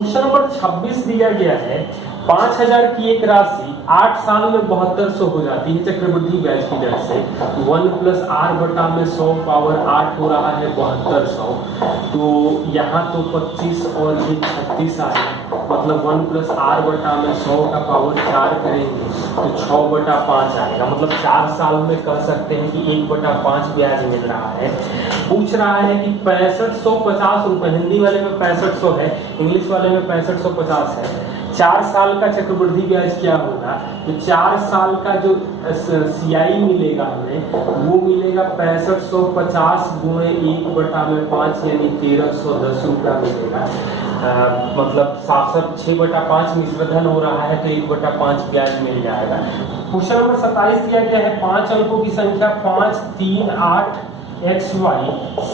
Question number 26 दिया गया है 5000 की एक राशि 8 साल में 7200 हो जाती है चक्रवृद्धि ब्याज की दर से 1 प्लस आर बटा में 100 पावर 8 हो रहा है 7200। तो यहाँ तो 25 और ये 36 आ है, मतलब 1 प्लस आर बटा में 100 का पावर 4 करेंगे तो 6 बटा 5 आएगा। मतलब 4 साल में कह सकते हैं कि 1 बटा 5 ब्याज मिल रहा है। पूछ रहा है कि 6550 रुपए, हिंदी वाले में 6500 है, इंग्लिश वाले में 6550 है। 4 साल का चक्रवृद्धि ब्याज क्या होगा? तो 4 साल का जो सीआई मिलेगा हमें वो मिलेगा 6550 गुणे 1 बटा में 5 यानी 1310 रुपया मिलेगा। मतलब 6 बटा 5 मिश्रधन हो रहा है तो 1 बटा 5 ब्याज मिल जाएगा। क्वेश्चन नंबर 27 दिया गया है 5 अंकों की संख्या 5, 3, 8 XY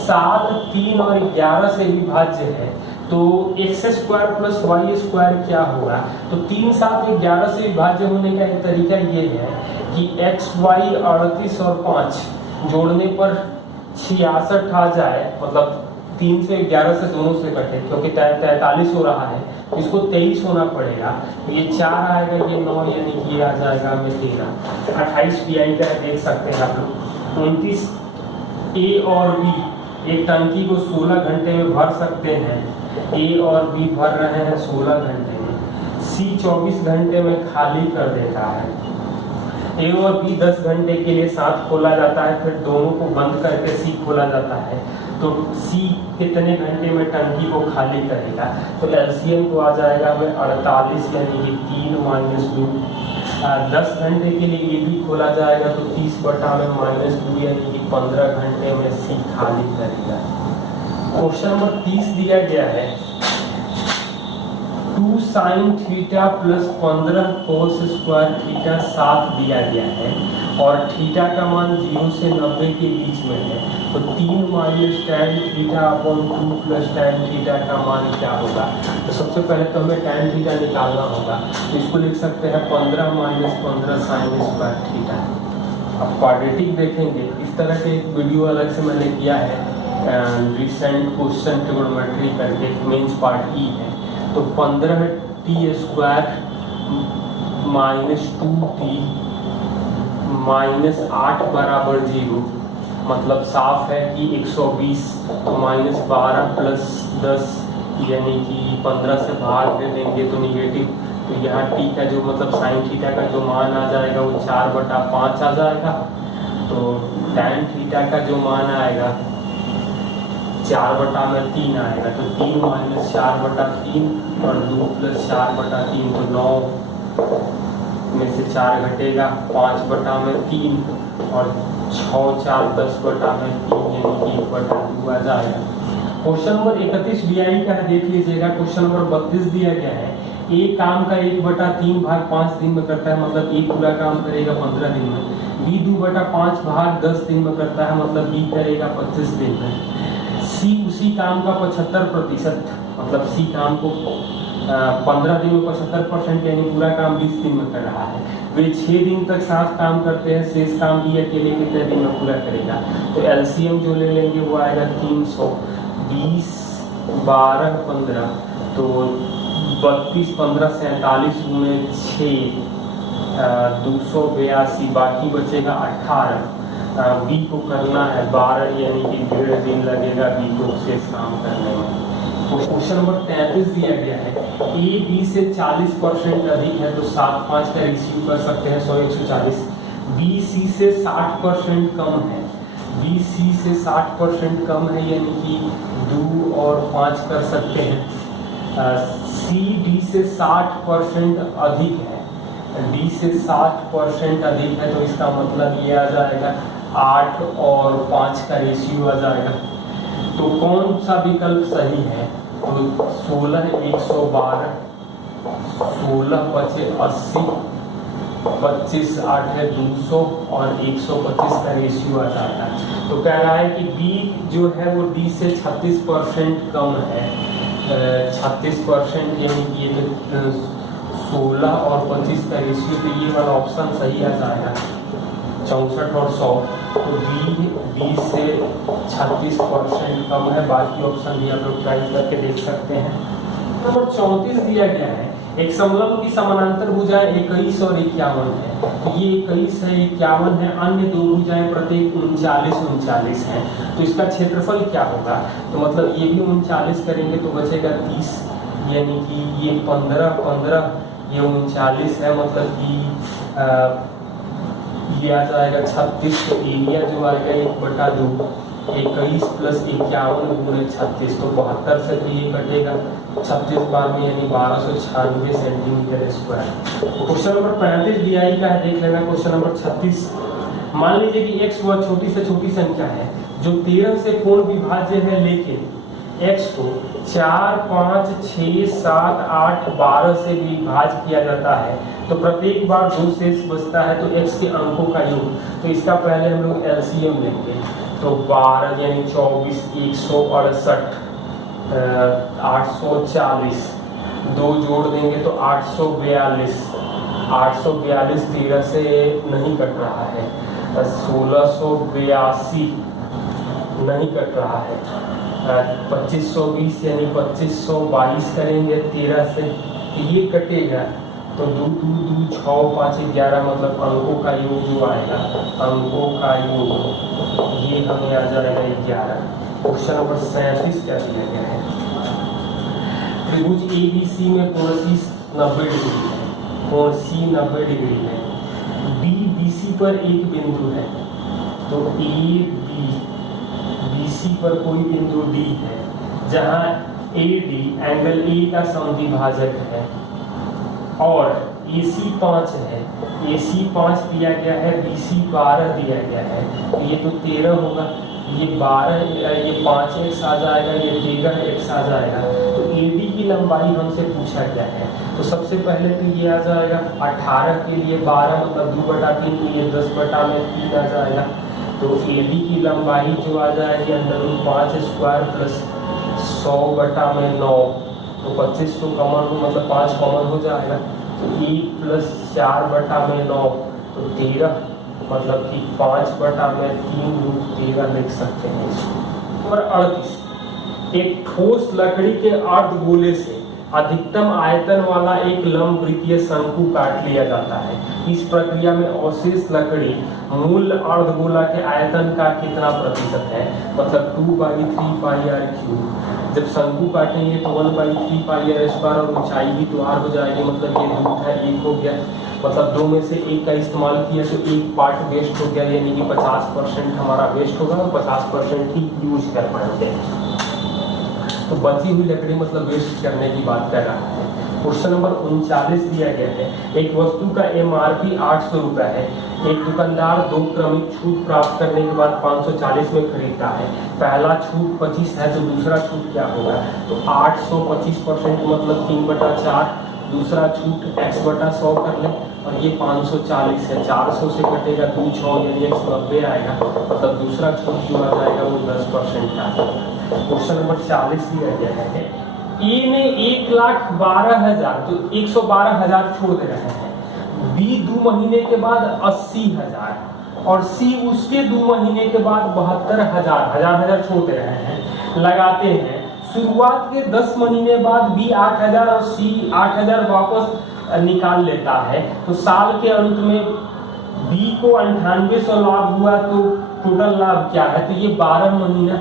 7, 3 और 11 से विभाज्य है तो x square plus y square क्या होगा? तो 3, 7, 11 से विभाज्य होने का एक तरीका ये है कि XY 38 और 5 जोड़ने पर 66 आ जाए, मतलब 3 से 11 से दोनों से कटे क्योंकि 43 हो रहा है तो इसको 23 होना पड़ेगा। तो ये 4 आएगा, ये 9 यानी कि ये आ जाएगा में 13। 28 DI का देख सकते हैं आप लोग। 29 ए और बी एक टंकी को 16 घंटे में भर सकते हैं। ए और बी भर रहे हैं 16 घंटे में। सी 24 घंटे में खाली कर देता है। ए और बी 10 घंटे के लिए साथ खोला जाता है, फिर दोनों को बंद करके सी खोला जाता है। तो सी कितने घंटे में टंकी को खाली करेगा? तो एलसीएम को आ जाएगा हमें 48 यानी कि 3 माइनस 2। 10 घंटे के लिए ये भी खोला जाएगा तो 30 बटा में माइनस 2 यानी कि 15 घंटे में सी खाली करेगा। क्वेश्चन नंबर 30 दिया गया है 2 sine theta plus 15 cos square theta 7 दिया गया है और थीटा का मान 0 से 90 के बीच में है तो 3 minus tan theta upon 2 plus tan theta का मान क्या होगा? तो सबसे पहले तो हमें टैन थीटा निकालना होगा तो इसको लिख सकते हैं 15 माइनस 15 साइन स्क्वायर थीटा। अब क्वाड्रेटिक देखेंगे, इस तरह के एक वीडियो अलग से मैंने किया है रिसेंट क्वेश्चन ट्रिग्नोमेट्री करके, मेंस पार्ट ई है। तो 15t square minus 2t minus 8 बराबर 0, मतलब साफ है कि 120 तो माइनस 12 प्लस 10 यानी कि 15 से भाग दे देंगे तो निगेटिव। तो यहाँ टी का जो मतलब साइन थीटा का जो मान आ जाएगा वो 4 बटा 5 आ जाएगा। तो टैन थीटा का जो मान आएगा 4 बटा में 3 आएगा तो 3 माइनस 4 बटा 3 और 2 प्लस 4 बटा 3 तो 9 में से 4 घटेगा 5 बटा में 3 और 6, 4, 10 बटा में 3 यानी कि 1 बटा 2 आ जाएगा। क्वेश्चन नंबर 31 DI का है, देख लीजिएगा। क्वेश्चन नंबर 32 दिया गया है ए काम का 1 बटा 3 भाग 5 दिन में करता है, मतलब ए पूरा काम करेगा 15 दिन में। बी 2 बटा 5 भाग 10 दिन में करता है, मतलब बी करेगा 25 दिन में। सी उसी काम का 75%, मतलब सी काम को 15 दिन में 75% यानी पूरा काम 20 दिन में कर रहा है। वे 6 दिन तक साथ काम करते हैं, शेष काम भी अकेले कितने दिन में पूरा करेगा? तो एलसीएम जो ले लेंगे वो आएगा 320 12 15 तो 32 15 47 गुणे 6 282, बाकी बचेगा 18। बी को करना है 12 यानी कि 1.5 दिन लगेगा बी को शेष काम करने में। क्वेश्चन नंबर 33 दिया गया है ए बी से 40% अधिक है तो 7-5 का रिसीव कर सकते हैं 100 140। बी सी से 60% कम है, बी सी से 60% कम है यानी कि 2 और 5 कर सकते हैं। सी डी से 60% अधिक है, डी से 60% अधिक है तो इसका मतलब ये आ जाएगा 8 और 5 का रेशियो आ जाएगा। तो कौन सा विकल्प सही है? तो 16 112 16 बचे 80 25 8 है 200 और 125 का रेशियो आ जाता है। तो कह रहा है कि बी जो है वो डी से 36% कम है। 36% यानी कि ये 16 और 25 का रेशियो, तो ये वाला ऑप्शन सही आ जाएगा 64 और 100। तो बी से 36% कम है। बाकी ऑप्शन भी आप लोग ट्राई करके देख सकते हैं। नंबर 34 दिया गया है, एक समलंब की समानांतर भुजाएं 21 और 51 है। तो ये 21 है, 51 है, अन्य दो भुजाएं प्रत्येक 39 है। तो इसका क्षेत्रफल क्या होगा? तो मतलब ये भी 39 करेंगे तो बचेगा 30, यानी कि ये 15, ये 39 है, मतलब कि ये आ जाएगा 36। तो एरिया जो आएगा 1/2, 21 + 51 × 36, तो 72 से तो ये कटेगा 36 बार में, यानी 1296 centimetre square. Question number 35 DI का है, देख लेना। क्वेश्चन नंबर 36, मान लीजिए कि x वह छोटी से छोटी संख्या है जो 13 से पूर्ण विभाज्य है, लेकिन x को 4, 5, 6, 7, 8, 12 से विभाज्य किया जाता है, तो प्रत्येक बार 2 शेष बचता है, तो x के अंकों का योग। तो इसका पहले हम लोग LCM लेंगे, तो 12 यानी 24, 168, 840, 2 जोड़ देंगे तो 842, 13 से नहीं कट रहा है, 1682 नहीं कट रहा है, 2520 यानी 2522 करेंगे 13 से, ये कटेगा तो 2, 2, 2, 6, 5, 11, मतलब अंकों का योग जो आएगा, अंकों का योग ये हमें आ जाएगा 11। क्वेश्चन नंबर 37 क्या दिया गया है? त्रिभुज ABC में कोण C 90 डिग्री है, कोण C 90 डिग्री है, BC पर एक बिंदु है, तो BC पर कोई बिंदु D है, जहां AD एंगल A का समद्विभाजक है, और AC 5 है, AC 5 दिया गया है, BC 12 दिया गया है, तो ये तो 13 होगा, ये 12, ये 5x आ जाएगा, ये 13x आ जाएगा। तो AD की लंबाई हमसे पूछा गया है, तो सबसे पहले तो ये आ जाएगा 18 के लिए 12, मतलब 2/3, तो ये 10/3 आ जाएगा। तो AD की लंबाई जो आ जाएगी √5² + 100/9, तो 25 तो कॉमन हो, मतलब 5 कॉमन हो जाएगा, तो 1 + 4/9, तो 13, मतलब कि 5/3 √13 लिख सकते हैं। नंबर 38, एक ठोस लकड़ी के अर्धगोले से अधिकतम आयतन वाला एक लंबवृत्तीय शंकु काट लिया जाता है। इस प्रक्रिया में अवशेष लकड़ी मूल अर्धगोला के आयतन का कितना प्रतिशत है? मतलब 2/3 πr³। जब शंकु काटेंगे तो 1/3 πr² और ऊंचाई भी तो r हो जाएगी, मतलब ये 2 था, 1 हो गया, मतलब 2 में से 1 का इस्तेमाल किया तो 1 पार्ट वेस्ट हो गया, यानी कि 50% हमारा वेस्ट होगा और 50% ही यूज कर पाएंगे। तो बची हुई लकड़ी मतलब वेस्ट करने की बात कर रहा है। क्वेश्चन नंबर 39 दिया गया है, एक वस्तु का MRP 800 रुपये है, एक दुकानदार 2 क्रमिक छूट प्राप्त करने के बाद 540 में खरीदता है। पहला छूट 25 है, तो दूसरा छूट क्या होगा? तो 800 25% मतलब 3/4, दूसरा छूट x/100 कर ले, और ये 540 है, 400 से कटेगा 2, 6 यानी 190 आएगा, मतलब दूसरा छूट जो आ जाएगा वो 10% का। क्वेश्चन नंबर 40 दिया गया है, ए ने 1,12,000, तो 112,000 छोड़ दे रहे हैं, B 2 महीने के बाद 80,000, और C उसके 2 महीने के बाद 72,000, हजार छोड़ दे रहे हैं। लगाते हैं, शुरुआत के 10 महीने बाद B 8,000 और C 8,000 वापस निकाल लेता है, तो साल के अंत में B को 9800 लाभ हुआ, तो टोटल लाभ क्या है? तो ये 12 महीना,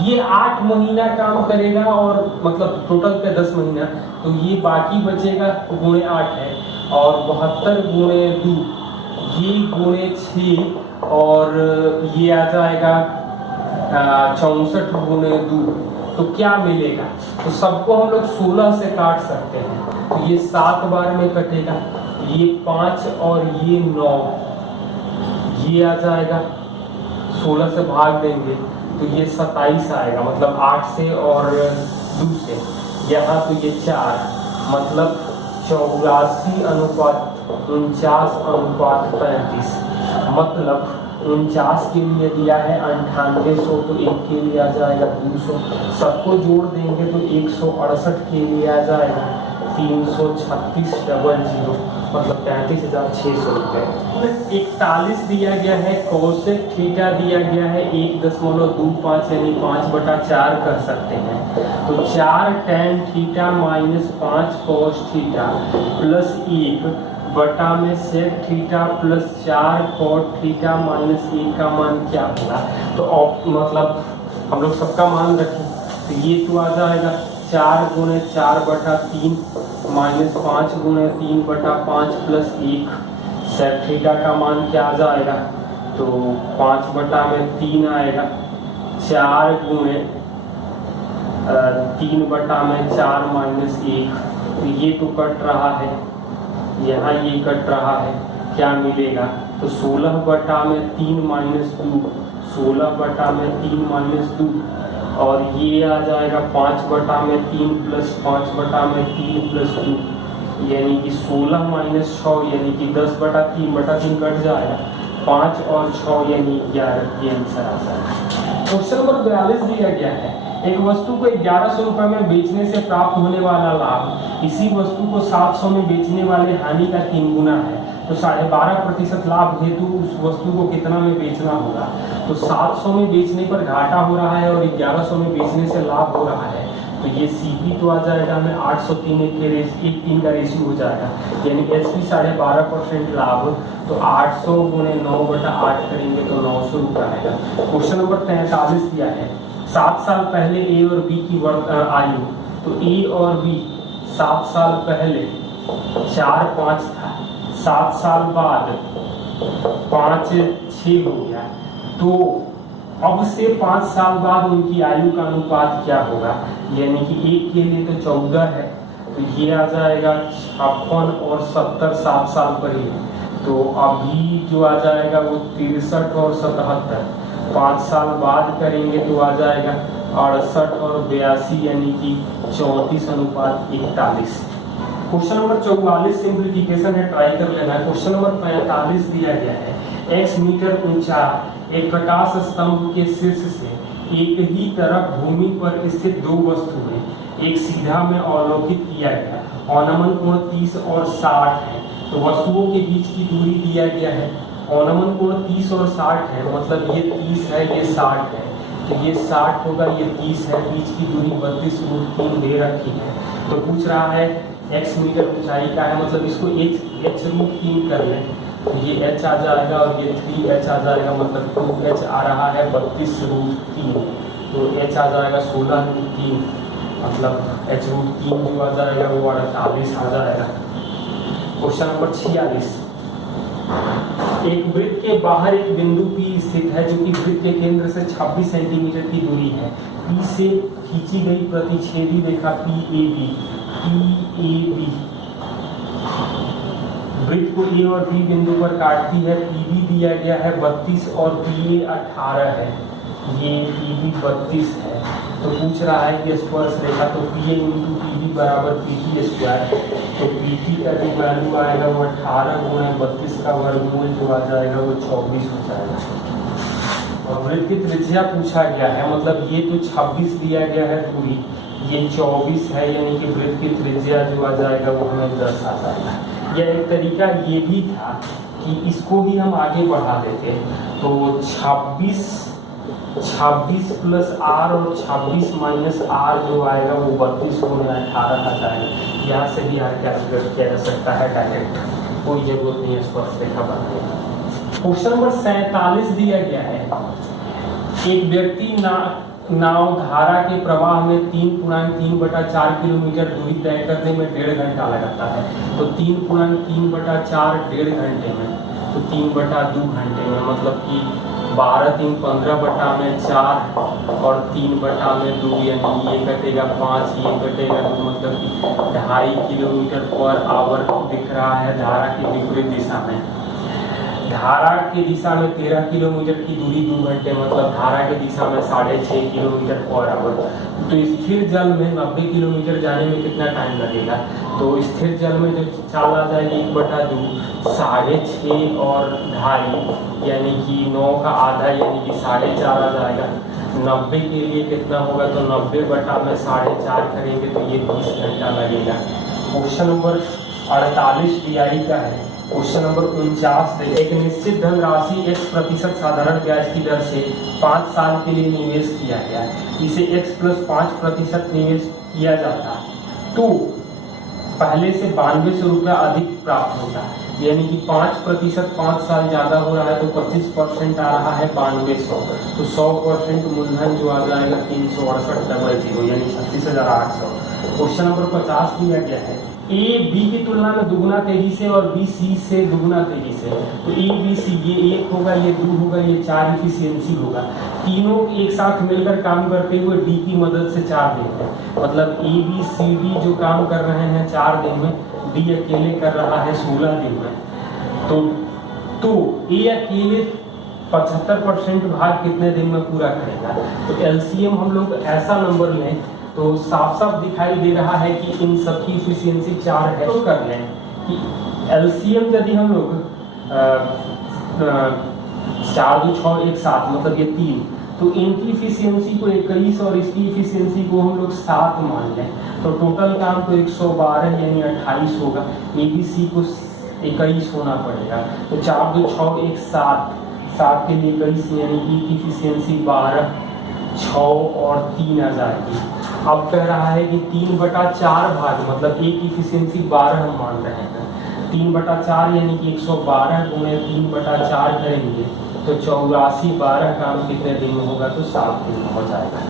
ये 8 महीना काम करेगा, और मतलब टोटल के 10 महीना, तो ये बाकी बचेगा × 8 है, और 72 × 2, ये × 6, और ये आ जाएगा 64 × 2, तो क्या मिलेगा? तो सबको हम लोग 16 से काट सकते हैं, तो ये 7 बार में कटेगा, ये 5 और ये 9, ये आ जाएगा 16 से भाग देंगे तो ये 27 आएगा, मतलब 8 से और 2 से, यहाँ तो ये 4, मतलब 84:49:35, मतलब 49 के लिए दिया है 9800, तो 1 के लिए आ जाएगा 200, सबको जोड़ देंगे तो 168 के लिए आ जाएगा 336 00। मतलब 33,600 रुपये। 41 दिया गया है, कोसेक थीटा दिया गया है 1.25 यानी 5/4 कह सकते हैं। तो 4 tan theta minus 5 cos theta plus 1 बटा में sec theta plus 4 cot theta minus 1 का मान क्या होगा। तो मतलब हम लोग सबका मान रखें तो ये तो आ जाएगा 4 गुणे 4/3 माइनस 5 गुणे 3/5 प्लस 1। सेक थीटा का मान क्या आ जाएगा, तो 5/3 आएगा। 4 गुणे 3/4 माइनस 1, तो ये तो कट रहा है, यहाँ ये कट रहा है, क्या मिलेगा तो 16/3 माइनस 2, 16/3 माइनस 2, और ये आ जाएगा 5/3 प्लस 5/3 प्लस 2, यानी कि 16 माइनस 6 यानी कि 10/3 कट जाएगा, 5 और 6 यानी 11, ये आंसर आ जाएगा। क्वेश्चन नंबर 42 दिया गया है, एक वस्तु को 1100 रुपये में बेचने से प्राप्त होने वाला लाभ इसी वस्तु को 700 में बेचने वाले हानि का 3 गुना है, तो 12.5% लाभ हेतु उस वस्तु को कितना में बेचना होगा। तो 700 में बेचने पर घाटा हो रहा है और 1100 में बेचने से लाभ हो रहा है, तो ये CP तो आ जाएगा हमें 803 एक 3 का रेशियो हो जाएगा, यानी HP 12.5% लाभ, तो 800 गुणे 9/8 करेंगे तो 900 रुपये आएगा। क्वेश्चन नंबर 43 दिया है, 7 साल पहले A और B की आयु, तो A और B 7 साल पहले 4-5 था, 7 साल बाद 5-6 हो गया, तो अब से 5 साल बाद उनकी आयु का अनुपात क्या होगा, यानी कि एक के लिए तो 14 है, तो ये आ जाएगा 56 और 70 7 साल पहले, तो अभी जो आ जाएगा वो 63 और 77, 5 साल बाद करेंगे तो आ जाएगा 68 और 82 यानी कि 34:41। क्वेश्चन नंबर 44 सिंप्लीफिकेशन है, ट्राई कर लेना है। क्वेश्चन नंबर 45 दिया गया है, x मीटर ऊंचा एक प्रकाश स्तंभ के शीर्ष से एक ही तरफ भूमि पर स्थित 2 वस्तुएं एक सीधा में अवलोकित किया गया, अवनमन कोण 30 और 60 है, तो वस्तुओं के बीच की दूरी दिया गया है, अवनमन कोण 30 और 60 है, मतलब ये 30 है ये 60 है, तो ये 60 होगा ये 30 है, बीच की दूरी 32√3 दे रखी है। तो पूछ रहा है x मीटर ऊंचाई का है, मतलब इसको h√3 कर लें, तो ये h आ जाएगा और ये 3h आ जाएगा, मतलब 2h आ रहा है 32√3, तो h आ जाएगा 16√3, मतलब h√3 जो आ जाएगा वो 48 आ जाएगा। क्वेश्चन नंबर 46, एक वृत्त के बाहर एक बिंदु P स्थित है जो कि वृत्त के केंद्र से 26 सेंटीमीटर की दूरी है। P से खींची गई प्रतिच्छेदी रेखा PAB वृत्त को A और B बिंदु पर काटती है। PB दिया गया है 32 और PA 18 है, ये PB 32 है, तो पूछ रहा है कि स्पर्श रेखा, तो PA इंटू PB बराबर PT स्क्वायर, तो PT का जो वैल्यू आएगा वो 18 गुणे 32 का वर्गमूल जो आ जाएगा वो 24 हो जाएगा। और वृत्त की त्रिज्या पूछा गया है, मतलब ये तो 26 दिया गया है दूरी, ये 24 है, यानी कि वृत्त की त्रिज्या जो आ जाएगा वो हमें 10 आ जाएगा। यह एक तरीका ये भी था कि इसको ही हम आगे बढ़ा देते, तो 26 प्लस R और 26 माइनस R जो आएगा वो 32 गुणे 18 आ जाएगा। यहाँ से भी R कैलकुलेट किया जा सकता है डायरेक्ट, कोई जरूरत नहीं है स्पर्श रेखा बनाने की। क्वेश्चन नंबर 47 दिया गया है, एक व्यक्ति नाव धारा के प्रवाह में 3.3/4 किलोमीटर दूरी तय करने में 1.5 घंटा लगाता है, तो 3.3/4 1.5 घंटे में, तो 3/2 घंटे में, मतलब कि 12×3 15/4 और 3/2, यानी ये कटेगा 5, ये कटेगा 2, मतलब कि 2.5 किलोमीटर पर आवर दिख रहा है धारा की विपरीत दिशा में। धारा की दिशा में 13 किलोमीटर की दूरी 2 घंटे, मतलब धारा की दिशा में 6.5 किलोमीटर पर आवर। तो स्थिर जल में 90 किलोमीटर जाने में कितना टाइम लगेगा, तो स्थिर जल में जो चाल आ जाएगी 1/2, 6.5 और 2.5 यानी कि 9 का आधा यानी कि 4.5 आ जाएगा। 90 के लिए कितना होगा, तो 90 बटा में 4.5 करेंगे तो ये 20 घंटा लगेगा। क्वेश्चन नंबर 48 DI का है। क्वेश्चन नंबर 49, एक निश्चित धनराशि x% साधारण ब्याज की दर से 5 साल के लिए निवेश किया गया, इसे x + 5% निवेश किया जाता है तो पहले से 9200 रुपया अधिक प्राप्त होता है, यानी कि 5% 5 साल ज्यादा हो रहा है तो 25% आ रहा है 9200, तो 100% मूलधन जो आ जाएगा 368 यानी 36,800। क्वेश्चन नंबर 50 दिया गया है, ए बी की तुलना में दुगुना तेजी से और बी सी से दुगुना तेजी से, तो ए बी सी ये 1 होगा, ये 2 होगा, ये 4 इफिशियंसी होगा, तीनों एक साथ मिलकर काम करते हुए डी की मदद से 4 दिन में, मतलब ए बी सी डी जो काम कर रहे हैं 4 दिन में, डी अकेले कर रहा है 16 दिन में, तो ए अकेले 75% भाग कितने दिन में पूरा करेगा। तो एलसीएम हम लोग ऐसा नंबर लें तो साफ साफ दिखाई दे रहा है कि इन सबकी इफिशियंसी 4 है, तो कर लें कि एलसीएम यदि हम लोग 4 2 6 1 7 मतलब ये 3, तो इनकी इफिशियंसी को 21 और इसकी इफिशियंसी को हम लोग 7 मान लें, तो टोटल काम तो 112 यानी 28 होगा, एबीसी को 21 होना पड़ेगा, तो 4 2 6 1 7 7 के लिए 21 यानी ई की इफिशियंसी 12 6 और 3 आ जाएगी। अब कह रहा है कि 3/4 भाग मतलब ए की इफिशियंसी 12 हम मान रहे हैं, 3/4 यानी कि 112 गुणे 3/4 करेंगे तो 84 12 काम कितने दिन में होगा, तो 7 दिन में हो जाएगा।